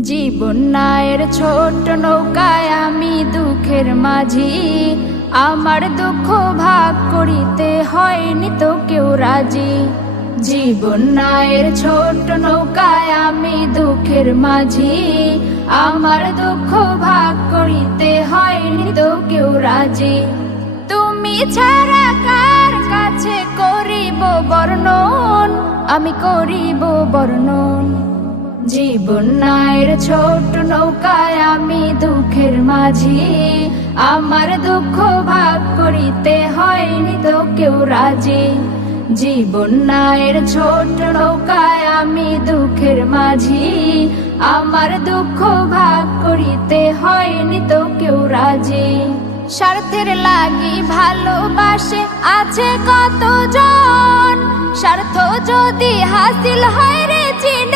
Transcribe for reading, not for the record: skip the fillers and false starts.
জীবন নায়ের ছোট নৌকায় আমি দুঃখের মাঝি, আমার দুঃখ ভাগ করিতে হয়নি তো কেউ রাজি। জীবন নায়ের ছোট নৌকায় আমি দুঃখের মাঝি, আমার দুঃখ ভাগ করিতে হয়নি তো কেউ রাজি। তুমি ছাড়া কার কাছে করিব বর্ণন, আমি করিব বর্ণন। জীবন নায়ের ছোট নৌকায় আমি দুঃখের মাঝি, আমার দুঃখ ভাগ করিতে হয়নি তো কেউ রাজি। জীবন নায়ের ছোট নৌকায় আমি দুঃখের মাঝি, আমার দুঃখ ভাগ করিতে হয়নি তো কেউ রাজি। স্বার্থের লাগি ভালোবাসে আছে কতজন, স্বার্থ যদি হাসিল হয় রে চিন